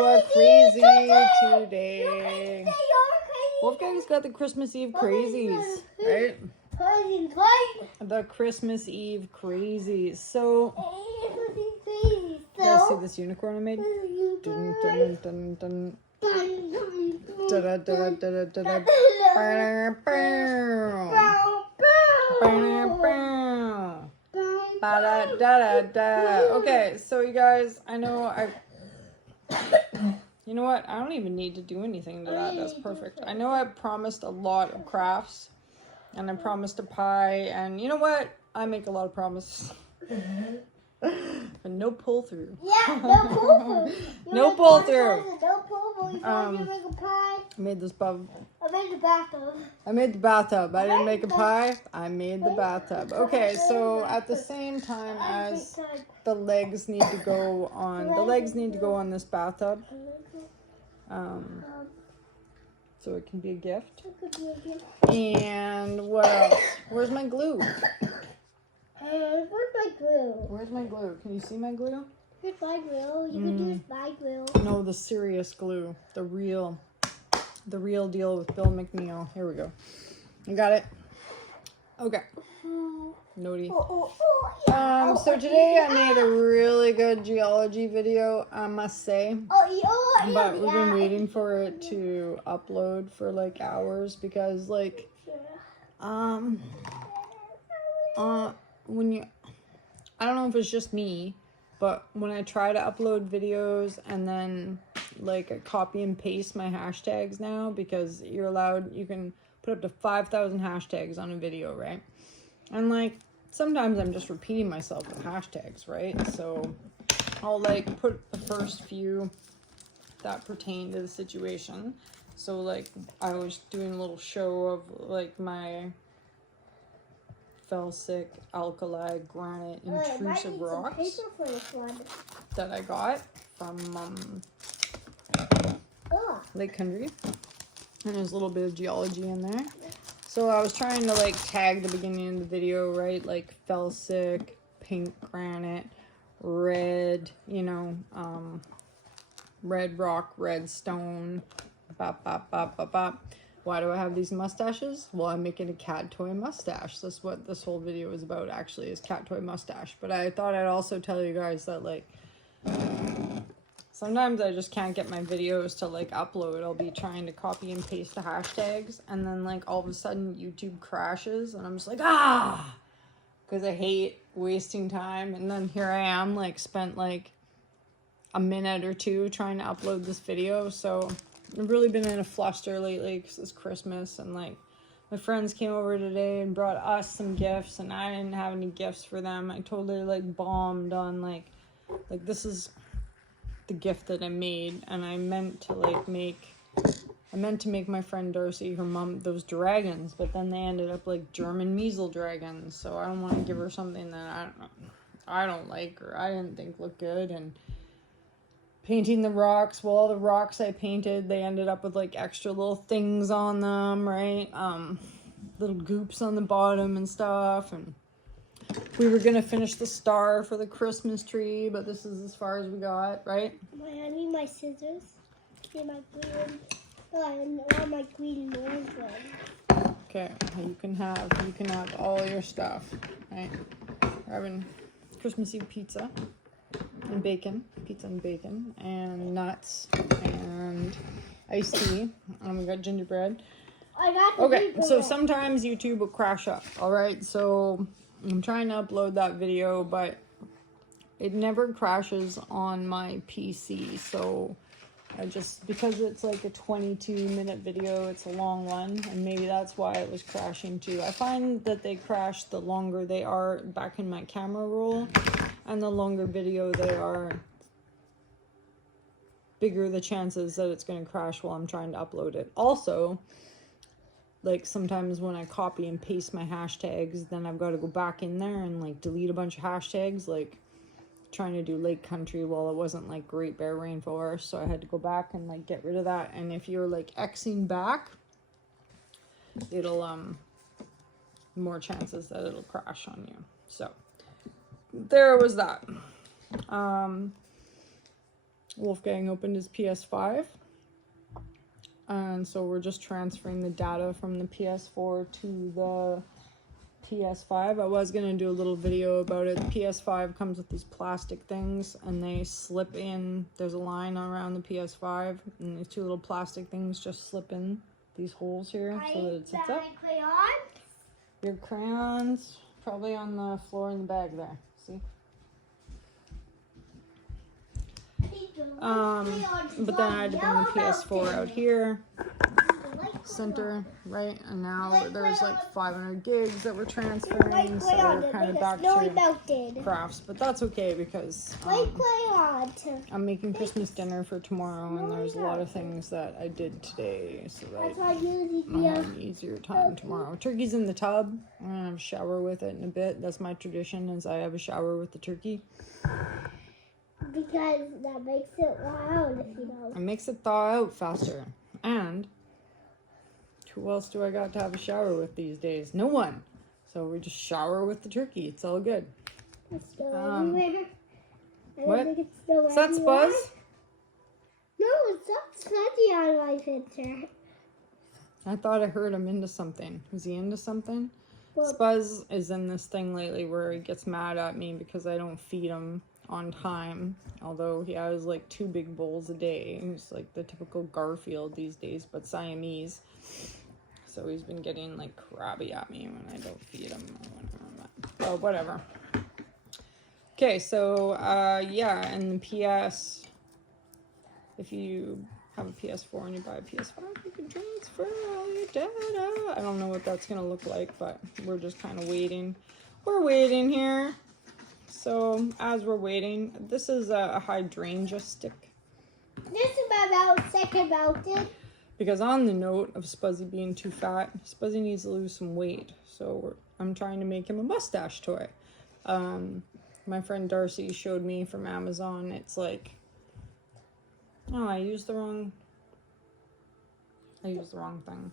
are crazy today. Wolfgang's got the Christmas Eve crazies, right? The Christmas Eve crazies. So, you guys see this unicorn I made? Dun, dun, dun, dun. Da, da, da, da, da, da. Okay, so you guys, I know you know what? I don't even need to do anything to that. That's perfect. I know I promised a lot of crafts, and I promised a pie, and you know what? I make a lot of promises. But no pull through. Yeah, no pull through. No pull through. No pull through. You want to make a pie? I made this above. I made the bathtub. I made the bathtub. I didn't make a pie. I made the bathtub. Okay, so at the same time as the legs need to go on this bathtub. So it can be a gift. And what else? Where's my glue? Where's my glue? Where's my glue? Can you see my glue? Here's my glue. You can use my glue. No, the serious glue. The real deal with Bill McNeil. Here we go. You got it? Okay. Noti. So today I made a really good geology video, I must say. But we've been waiting for it to upload for like hours because like when you, I don't know if it's just me, but when I try to upload videos and then like I copy and paste my hashtags now, because you can put up to 5,000 hashtags on a video, right? And like sometimes I'm just repeating myself with hashtags, right? So I'll like put the first few that pertain to the situation. So like I was doing a little show of like my felsic alkali granite intrusive rocks that I got from Lake Country, and there's a little bit of geology in there. So I was trying to like tag the beginning of the video, right? Like felsic, pink granite, red, you know, red rock, red stone, bop, bop, bop, bop, bop. Why do I have these mustaches? Well, I'm making a cat toy mustache. That's what this whole video is about, actually, is cat toy mustache. But I thought I'd also tell you guys that, like, sometimes I just can't get my videos to, like, upload. I'll be trying to copy and paste the hashtags, and then, like, all of a sudden YouTube crashes, and I'm just like, ah! Because I hate wasting time. And then here I am, like, spent, like, a minute or two trying to upload this video, so I've really been in a fluster lately because it's Christmas, and like my friends came over today and brought us some gifts, and I didn't have any gifts for them. I totally like bombed on like this is the gift that I made, and I meant to make my friend Darcy, her mom, those dragons, but then they ended up like German measle dragons, so I don't want to give her something that I don't like or I didn't think looked good. And painting the rocks, well, all the rocks I painted, they ended up with like extra little things on them, right? Little goops on the bottom and stuff. And we were gonna finish the star for the Christmas tree, but this is as far as we got, right? I need my scissors. Get my green. I want my green and orange one. Okay, you can have all your stuff, right? We're having Christmas Eve pizza. And bacon, pizza and bacon, and nuts, and iced tea, and we got gingerbread. Okay, so sometimes YouTube will crash up, alright? So I'm trying to upload that video, but it never crashes on my PC, so I just, because it's like a 22-minute video, it's a long one, and maybe that's why it was crashing too. I find that they crash the longer they are back in my camera roll, and the longer video they are, bigger the chances that it's going to crash while I'm trying to upload it. Also, like sometimes when I copy and paste my hashtags, then I've got to go back in there and like delete a bunch of hashtags, like trying to do Lake Country while it wasn't like Great Bear Rainforest, so I had to go back and like get rid of that. And if you're like Xing back, it'll more chances that it'll crash on you. So there was that. Wolfgang opened his PS5. And so we're just transferring the data from the PS4 to the PS5. I was going to do a little video about it. The PS5 comes with these plastic things and they slip in. There's a line around the PS5 and these two little plastic things just slip in these holes here so that it sits up. Your crayons probably on the floor in the bag there. See? But then I had to bring the PS4 out here, center, right? And now there's like 500 gigs that we're transferring, so we're kind of back to crafts. But that's okay because I'm making Christmas dinner for tomorrow, and there's a lot of things that I did today, so that I'll have an easier time tomorrow. Turkey's in the tub. I'm gonna have a shower with it in a bit. That's my tradition, is I have a shower with the turkey. Because that makes it thaw out, if you know. It makes it thaw out faster. And who else do I got to have a shower with these days? No one. So we just shower with the turkey. It's all good. It's still everywhere. What? Is that Spuzz? No, it's not Spuzzy on my picture. I thought I heard him into something. Was he into something? Well, Spuzz is in this thing lately where he gets mad at me because I don't feed him on time, although he has like 2 big bowls a day. He's like the typical Garfield these days, but Siamese. So he's been getting like crabby at me when I don't feed him. Oh, whatever. Okay, so yeah, and the PS, if you have a PS4 and you buy a PS5, you can transfer all your data. I don't know what that's gonna look like, but we're just kind of waiting. We're waiting here. So, as we're waiting, this is a hydrangea stick. This is my second mountain. Because on the note of Spuzzy being too fat, Spuzzy needs to lose some weight. So, I'm trying to make him a mustache toy. My friend Darcy showed me from Amazon. It's like... Oh, I used the wrong thing.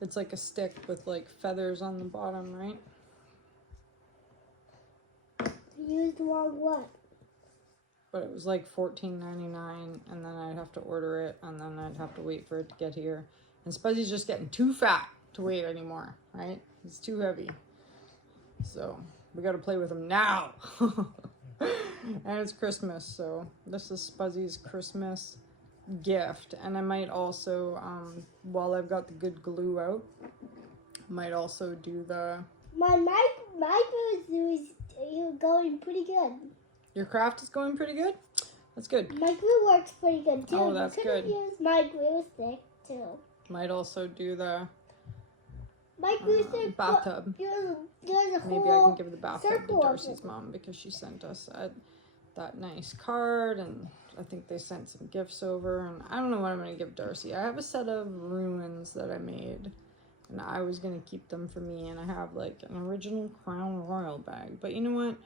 It's like a stick with like feathers on the bottom, right? Used the wrong one. But it was like $14.99, and then I'd have to order it, and then I'd have to wait for it to get here. And Spuzzy's just getting too fat to wait anymore, right? He's too heavy. So we got to play with him now. And it's Christmas, so this is Spuzzy's Christmas gift. And I might also, while I've got the good glue out, might also do the... My glue is going pretty good. Your craft is going pretty good? That's good. My glue works pretty good too. Oh, that's good. You could use my glue stick too. Might also do the my glue stick bathtub. There's a Maybe I can give the bathtub to of Darcy's mom because she sent us that nice card, and I think they sent some gifts over, and I don't know what I'm going to give Darcy. I have a set of ruins that I made, and I was going to keep them for me, and I have like an original Crown Royal bag. But you know what?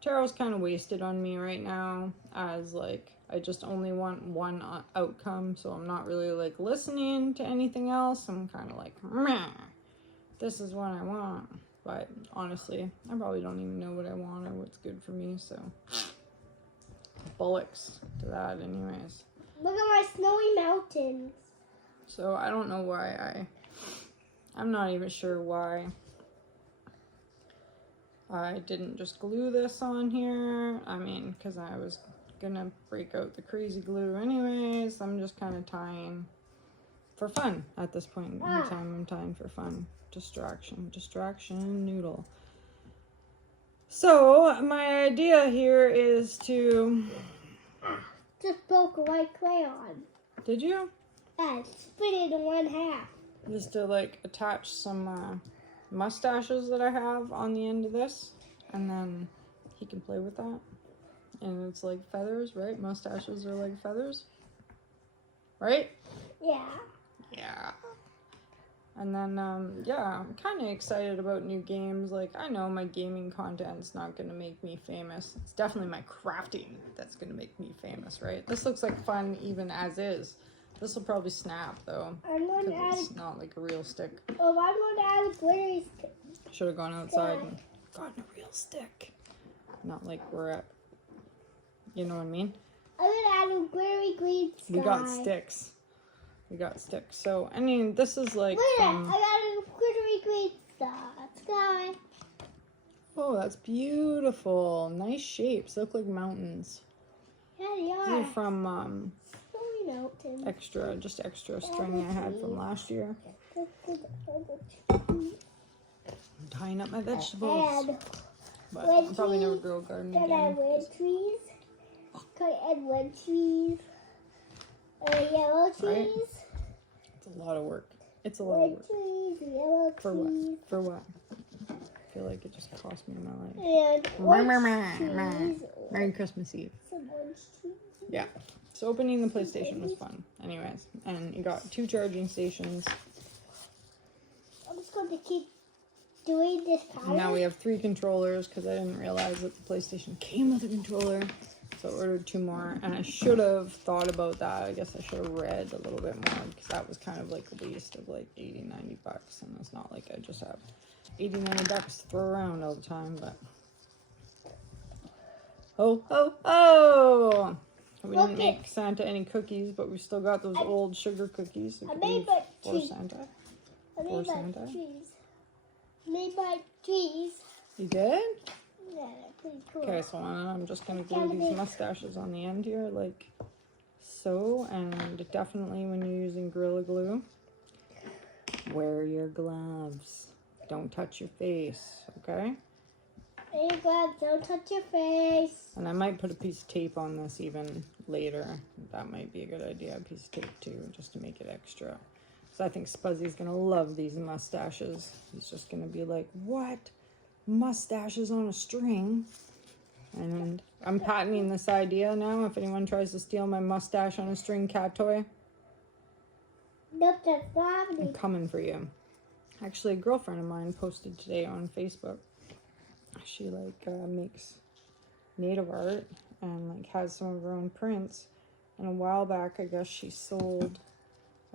Tarot's kind of wasted on me right now, as like I just only want one outcome, so I'm not really like listening to anything else. I'm kind of like, meh, this is what I want. But honestly, I probably don't even know what I want or what's good for me, so bollocks to that anyways. Look at my snowy mountains. So I don't know why I'm not even sure why I didn't just glue this on here. I mean, because I was gonna break out the crazy glue anyways. I'm just kind of tying for fun at this point in time. I'm tying for fun. Distraction noodle. So my idea here is to just broke a white crayon. Did you? Yeah, split it in one half. Just to like attach some mustaches that I have on the end of this, and then he can play with that. And it's like feathers, right? Mustaches are like feathers, right? Yeah. Yeah. And then, yeah, I'm kind of excited about new games. Like, I know my gaming content's not going to make me famous. It's definitely my crafting that's going to make me famous, right? This looks like fun even as is. This will probably snap, though. I'm going to add it's not like a real stick. Oh, I'm going to add a glittery stick. Should have gone outside and gotten a real stick. Not like we're at, you know what I mean? I'm gonna add a glittery green sky. We got sticks. So, I mean, this is like Look at that. I got a glittery green sky. Oh, that's beautiful. Nice shapes. Look like mountains. Yeah, they are. These are from Sorry, mountain. extra string I had from last year. I'm tying up my vegetables. But I'll probably never grow a garden Can I again. red trees? Can I add red trees? Yellow trees? Right? It's a lot of work. It's a lot of Red work. trees, yellow For what? trees. For what? I feel like it just cost me my life. And orange trees. Merry Christmas Eve. Some orange trees. Yeah. So opening the PlayStation was fun. Anyways, and you got 2 charging stations. I'm just going to keep doing this pattern. Now we have 3 controllers because I didn't realize that the PlayStation came with a controller. So I ordered 2 more, and I should have thought about that. I guess I should have read a little bit more because that was kind of like a waste of like 80-90 bucks, and it's not like I just have 80-90 bucks to throw around all the time. But oh! We didn't make Santa any cookies, but we still got those old sugar cookies. I made my for trees. Santa. I made my trees. Made my trees. You did? Yeah, they're pretty cool. Okay, so I'm just going to glue these mustaches on the end here, like so. And definitely when you're using Gorilla Glue, wear your gloves. Don't touch your face, okay? Wear your gloves, don't touch your face. And I might put a piece of tape on this even later. That might be a good idea, a piece of tape too, just to make it extra. So I think Spuzzy's going to love these mustaches. He's just going to be like, what? Mustaches on a string? And I'm patenting this idea now. If anyone tries to steal my mustache on a string cat toy, Nope, that's not I'm happening. coming for you. Actually, a girlfriend of mine posted today on Facebook. She like makes native art and like has some of her own prints. And a while back, I guess she sold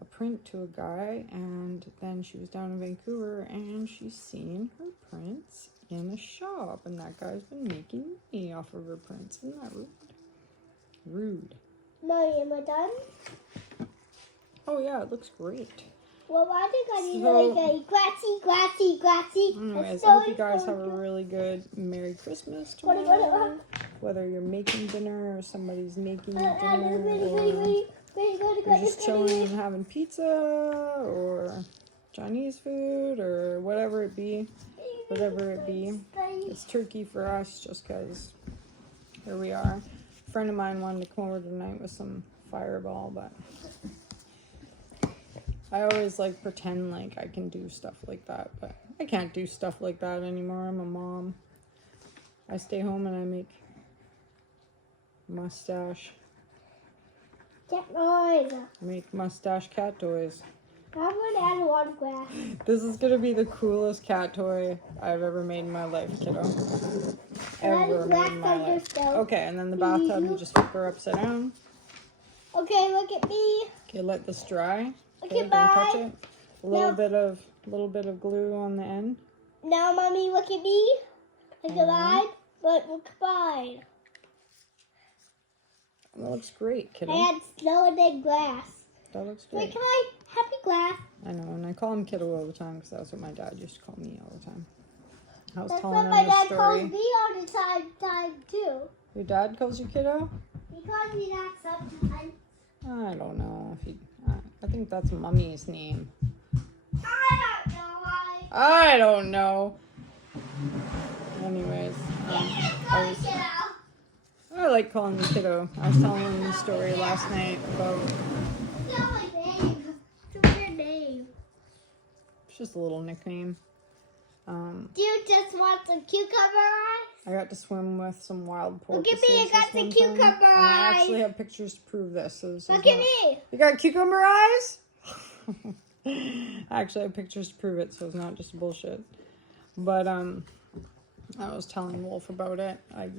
a print to a guy, and then she was down in Vancouver and she's seen her prints in a shop, and that guy's been making money off of her prints. Isn't that rude? Rude. Mommy, am I done? Oh yeah, it looks great. Well, I think I need So- to like a grassy. Anyways, I hope you guys have a really good Merry Christmas tomorrow. Whether you're making dinner or somebody's making dinner, or you're just chilling and having pizza or Chinese food or whatever it be. It's turkey for us just because here we are. A friend of mine wanted to come over tonight with some Fireball, but I always like pretend like I can do stuff like that, but I can't do stuff like that anymore. I'm a mom. I stay home and I make mustache. Cat noise. Make mustache cat toys. I'm going to add a lot of grass. This is gonna be the coolest cat toy I've ever made in my life, kiddo. Ever made in my life. Okay, and then the bathtub, you just flip her upside down. Okay, look at me. Okay, let this dry. Okay, Don't touch bye. it. A little bit of glue on the end. Now, Mommy, look at me. Look alive, but look fine. That looks great, kiddo. I had snow and then grass. That looks Wait, great. can I? Happy grass. I know, and I call him kiddo all the time because that's what my dad used to call me all the time. I was That's telling what him my the dad story. calls me all the time too. Your dad calls you kiddo? He calls me that sometimes. I don't know if he. I think that's Mummy's name. I don't know why. I don't know. Anyways, I like calling you kiddo. I was telling him the story last night about. It's not my name. It's a weird name. It's just a little nickname. Do you just want some cucumber eyes? I got to swim with some wild Look porpoises. at me, I got this the one cucumber time, and I eyes. actually have pictures to prove this. So this is Look at not- me. You got cucumber eyes? I actually have pictures to prove it, so it's not just bullshit. But I was telling Wolf about it. I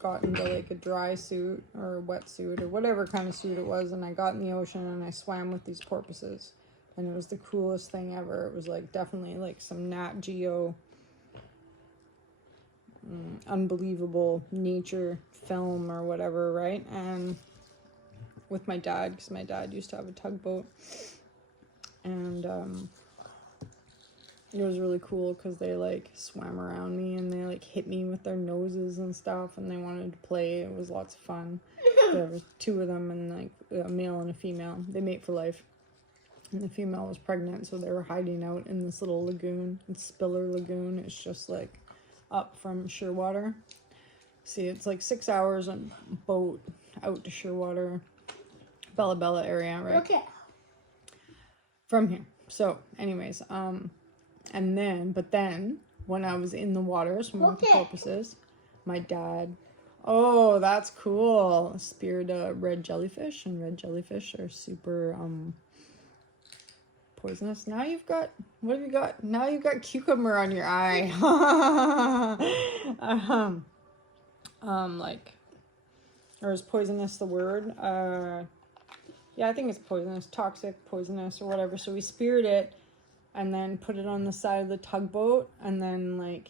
got into like a dry suit or a wetsuit or whatever kind of suit it was, and I got in the ocean and I swam with these porpoises, and it was the coolest thing ever. It was like definitely like some Nat Geo unbelievable nature film or whatever, right? And with my dad, because my dad used to have a tugboat, and it was really cool because they like swam around me and they like hit me with their noses and stuff, and they wanted to play. It was lots of fun. There was two of them, and like a male and a female. They mate for life. And the female was pregnant, so they were hiding out in this little lagoon. It's Spiller Lagoon. It's just like up from Shearwater. See, it's like 6 hours on boat out to Shearwater, Bella Bella area, right? Okay. From here. So, anyways, but then when I was in the water swimming with the porpoises, my dad, oh, that's cool, speared a red jellyfish, and red jellyfish are super poisonous. Now you've got, what have you got? Now you've got cucumber on your eye. Like, or is poisonous the word? Yeah, I think it's poisonous, toxic, poisonous, or whatever. So we speared it and then put it on the side of the tugboat, and then like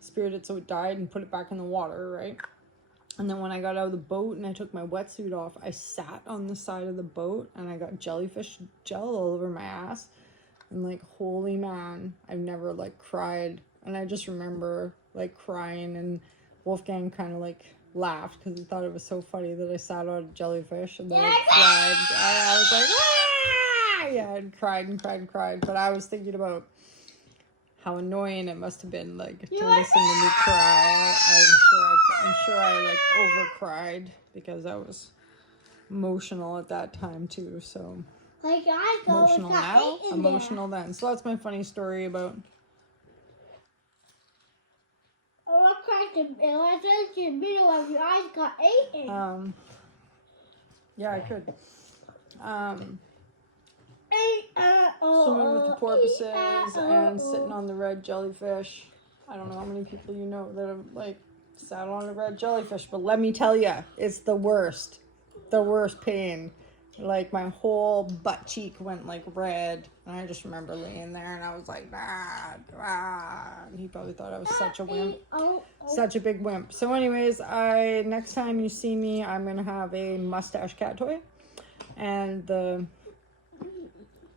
speared it so it died and put it back in the water, right? And then when I got out of the boat and I took my wetsuit off, I sat on the side of the boat and I got jellyfish gel all over my ass. And like, holy man, I've never like cried. And I just remember like crying, and Wolfgang kind of like laughed because he thought it was so funny that I sat on a jellyfish, and then I cried. I was like, ah! Yeah, I cried and cried and cried. But I was thinking about how annoying it must have been, like, to listen to me cry. I'm sure I like over cried because I was emotional at that time too. So Like I emotional now, emotional then. So that's my funny story about. Oh, I cried in the middle of your eyes got eaten. Yeah, I could. Swimming with the porpoises and sitting on the red jellyfish. I don't know how many people you know that have like sat on a red jellyfish, but let me tell you, it's the worst pain. Like my whole butt cheek went like red, and I just remember laying there and I was like, and he probably thought I was such a wimp, such a big wimp. So anyways, next time you see me, I'm gonna have a mustache cat toy, and the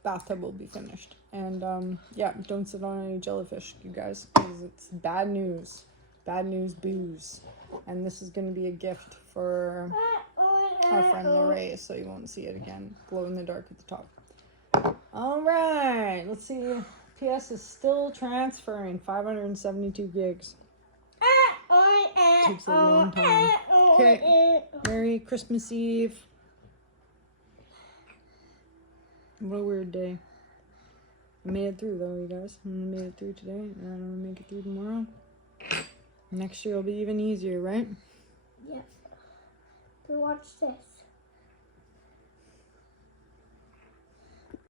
bathtub will be finished. And yeah, don't sit on any jellyfish, you guys, because it's bad news booze. And this is going to be a gift for our friend Lorraine, so you won't see it again. Glow in the dark at the top. All right, let's see. PS is still transferring 572 gigs. Takes a long time. Okay, Merry Christmas Eve. What a weird day. I made it through though, you guys. I made it through today, and I'm gonna make it through tomorrow. Next year will be even easier, right? Yes. So watch this.